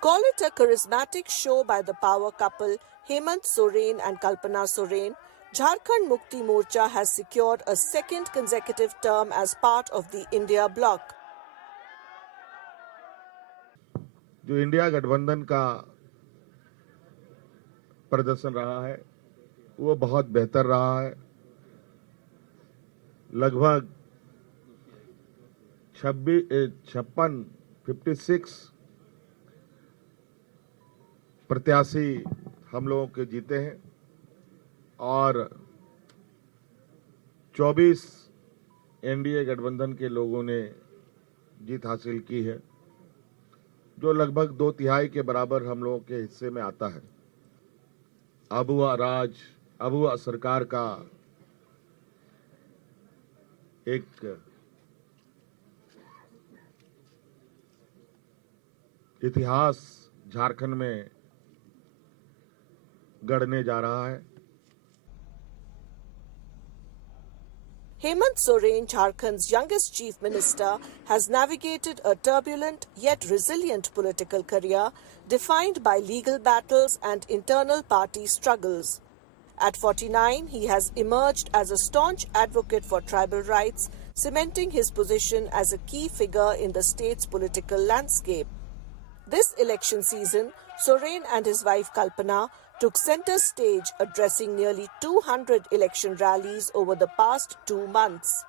Call it a charismatic show by the power couple Hemant Soren and Kalpana Soren, Jharkhand Mukti Morcha has secured a second consecutive term as part of the India bloc. जो India गठबंधन का प्रदर्शन रहा है वो बहुत बेहतर रहा है। लगभग 56 प्रत्याशी हम लोगों के जीते हैं और 24 एनडीए गठबंधन के लोगों ने जीत हासिल की है, जो लगभग 2/3 के बराबर हम लोगों के हिस्से में आता है। अब हुआ सरकार का एक इतिहास झारखंड में गढ़ने जा रहा है। Hemant Soren, Jharkhand's youngest chief minister, has navigated a turbulent yet resilient political career defined by legal battles and internal party struggles. At 49, he has emerged as a staunch advocate for tribal rights, cementing his position as a key figure in the state's political landscape. This election season, Soren and his wife Kalpana took center stage addressing nearly 200 election rallies over the past 2 months.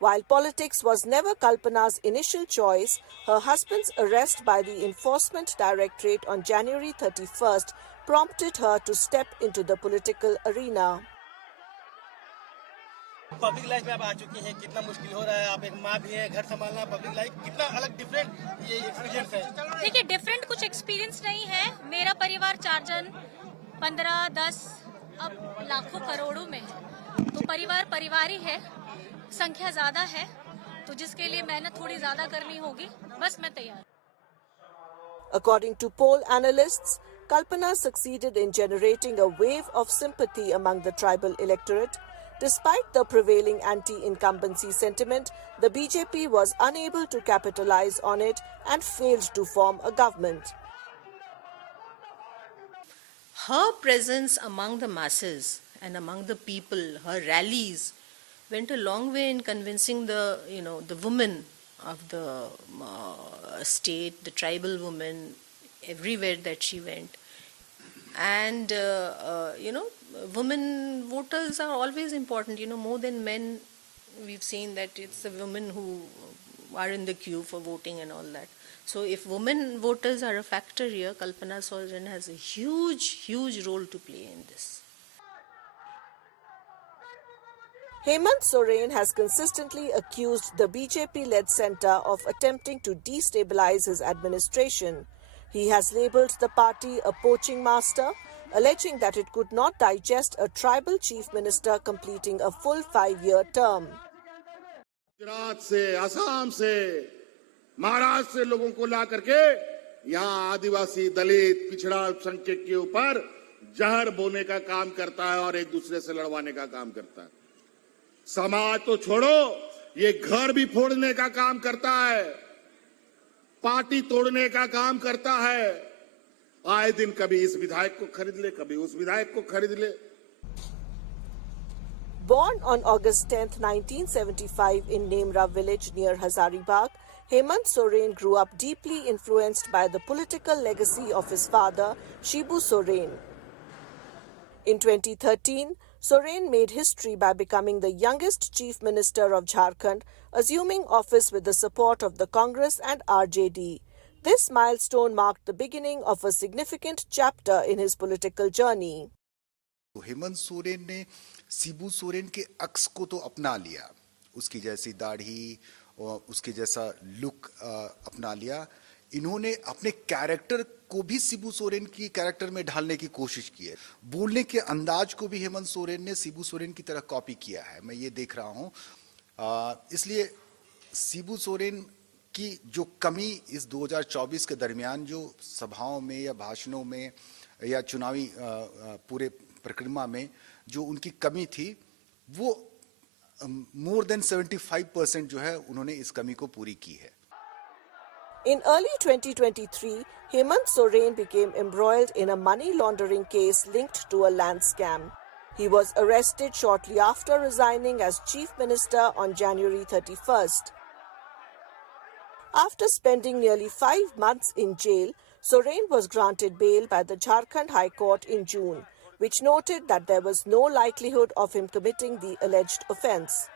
While politics was never Kalpana's initial choice, her husband's arrest by the Enforcement Directorate on January 31st prompted her to step into the political arena. Public life में आप आ चुकी हैं, कितना मुश्किल हो रहा है, आप एक माँ भी हैं, घर संभालना, पब्लिक लाइफ कितना अलग डिफरेंट ये एक्सपीरियंस है। देखिए, डिफरेंट कुछ एक्सपीरियंस नहीं है। मेरा परिवार 4 जन 15, 10 अब लाखों करोड़ों में है, तो परिवार ही है, संख्या ज्यादा है, तो जिसके लिए मेहनत थोड़ी ज्यादा करनी होगी, बस मैं तैयार। According to poll analysts, Kalpana succeeded in generating a wave of sympathy among the tribal electorate. Despite the prevailing anti-incumbency sentiment, the BJP was unable to capitalize on it and failed to form a government. Her presence among the masses and among the people, her rallies, went a long way in convincing the women of the state, the tribal women, everywhere that she went. And women voters are always important, more than men. We've seen that it's the women who are in the queue for voting and all that. So if women voters are a factor here, Kalpana Soren has a huge role to play in this. Hemant Soren has consistently accused the BJP-led centre of attempting to destabilize his administration. He has labelled the party a poaching master, alleging that it could not digest a tribal chief minister completing a full 5-year term. Gujarat से, असम से, महाराष्ट्र से लोगों को ला करके यहाँ आदिवासी, दलित, पिछड़ा अल्पसंख्यक के ऊपर जहर बोने का काम करता है और एक दूसरे से लड़वाने का काम करता है। समाज तो छोड़ो, ये घर भी फोड़ने का काम करता है, पार्टी तोड़ने का काम करता है। आए दिन कभी इस विधायक को खरीद ले, कभी उस विधायक को खरीद ले। Born on August 10, 1975 in Nemra village near Hazaribagh, Hemant Soren grew up deeply influenced by the political legacy of his father, Shibu Soren. In 2013, Soren made history by becoming the youngest chief minister of Jharkhand, assuming office with the support of the Congress and RJD. This milestone marked the beginning of a significant chapter in his political journey. Hemant Soren ने शिबू सोरेन के अक्स को तो अपना लिया, उसकी जैसी दाढ़ी और उसके जैसा लुक अपना लिया। इन्होंने अपने कैरेक्टर को भी शिबू सोरेन की कैरेक्टर में ढालने की कोशिश की है। बोलने के अंदाज को भी हेमंत सोरेन ने शिबू सोरेन की तरह कॉपी किया है, मैं ये देख रहा हूँ। इसलिए शिबू सोरेन की जो कमी इस 2024 के दरमियान जो सभाओं में या भाषणों में या चुनावी पूरे प्रक्रिया में जो उनकी कमी थी, वो more than 75% जो है उन्होंने इस कमी को पूरी की है. In early 2023, Hemant Soren became embroiled in a money laundering case linked to a land scam. He was arrested shortly after resigning as Chief Minister on January 31st. After spending nearly 5 months in jail, Soren was granted bail by the Jharkhand High Court in June, which noted that there was no likelihood of him committing the alleged offence.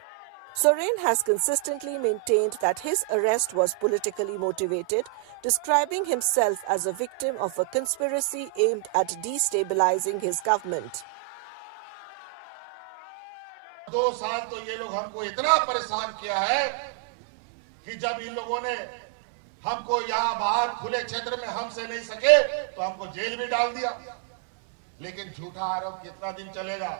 Soren has consistently maintained that his arrest was politically motivated, describing himself as a victim of a conspiracy aimed at destabilizing his government. 2 साल तो ये लोग हमको इतना परेशान किया है कि जब इन लोगों ने हमको यहाँ बाहर खुले क्षेत्र में हमसे नहीं सके तो हमको जेल में डाल दिया. लेकिन झूठा आरोप कितना दिन चलेगा?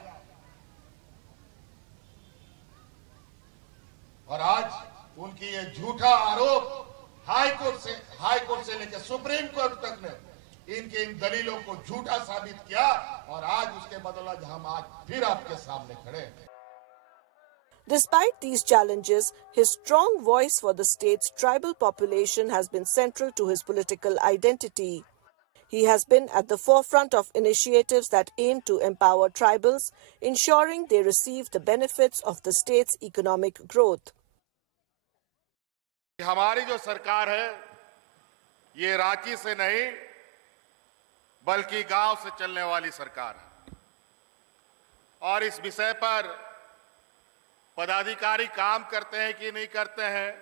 और आज उनकी ये झूठा आरोप हाई कोर्ट से लेकर सुप्रीम कोर्ट तक ने इनके इन दलीलों को झूठा साबित किया और आज उसके बदौलत हम आज फिर आपके सामने खड़े हैं. Despite these challenges, his strong voice for the state's tribal population has been central to his political identity. He has been at the forefront of initiatives that aim to empower tribals, ensuring they receive the benefits of the state's economic growth. हमारी जो सरकार है ये रांची से नहीं बल्कि गांव से चलने वाली सरकार है और इस विषय पर पदाधिकारी काम करते हैं कि नहीं करते हैं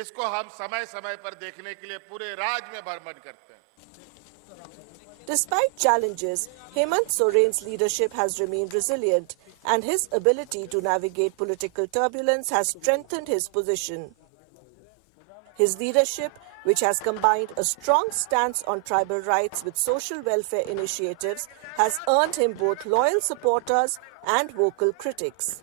इसको हम समय समय पर देखने के लिए पूरे राज्य में भ्रमण करते हैं. Despite challenges, Hemant Soren's leadership has remained resilient and his ability to navigate political turbulence has strengthened his position. His leadership, which has combined a strong stance on tribal rights with social welfare initiatives, has earned him both loyal supporters and vocal critics.